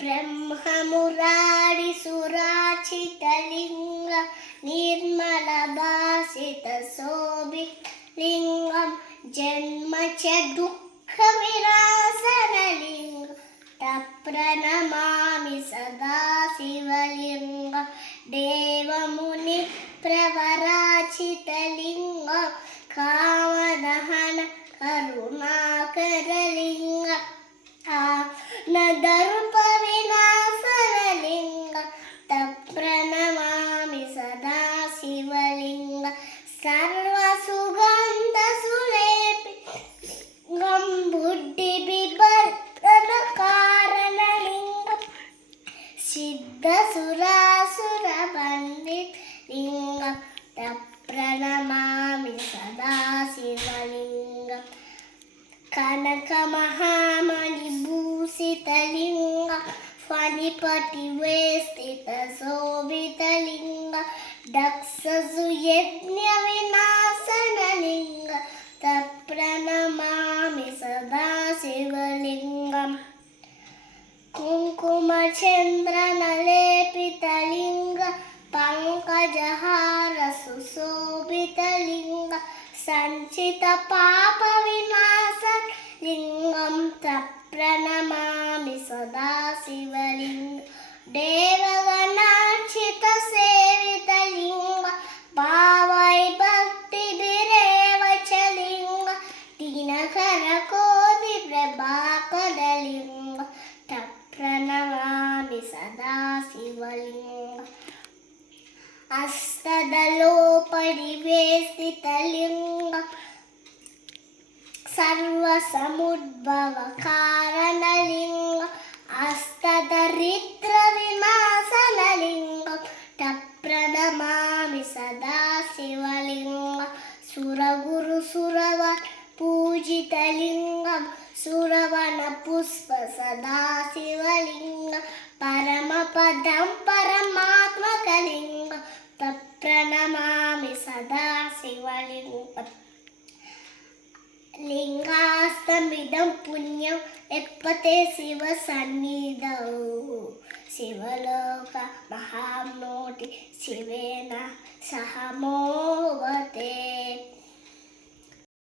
ब्रह्ममुरारिसुराचितलिङ्ग निर्मलभासितशोभितलिङ्गं जन्म च दुःखविनाशनलिङ्गं तप्रणमामि सदा शिवलिङ्गं देवमुनिप्रवराचितलिङ्गं कामदहन करुणाकरलिङ्गं नदर्पविनाशनलिङ्गं तप्रणमामि सदा शिवलिङ्गं सर्वसुगन्धसुलेपितं बुद्धिविवर्धनकारणलिङ्गं सिद्धसुरासुरवन्दितलिङ्गं तप्रणमामि सदा शिवलिङ्गं कनकमहामणिभूषितलिङ्गं फणिपतिवेष्टितशोभितलिङ्गं दक्षसुयज्ञविनाशनलिङ्गं तप्रणमामि सदा शिवलिङ्गं कुङ्कुमचन्द्रनलेपितलिङ्गं पङ्कजहारसुशोभितलिङ्गं सञ्चितपापविनाशलिङ्गं तप्रणमामि सदा शिवलिङ्गं देवगणार्चितसेवितलिङ्गं भावै भक्तिभिरेव च लिङ्गं दिनकरकोटिप्रभाकरलिङ्गं तप्रणमामि सदा शिवलिङ्गं अष्टदलोपरिवेष्टितलिङ्गं सर्वसमुद्भवकारणलिङ्गम् अष्टदरिद्रविनाशनलिङ्गं तप्रणमामि सदा शिवलिङ्गं सुरगुरुसुरवन पूजितलिङ्गं सुरवनपुष्पसदा शिवलिङ्गं परमपदं परमात्मकलिङ्गं तप्रणमामि सदा शिवलिङ्गं लिङ्गास्तमिदं पुण्यं यत्पते शिवसन्निधौ शिवलोक महाम्नोति शिवेन सह मोहते।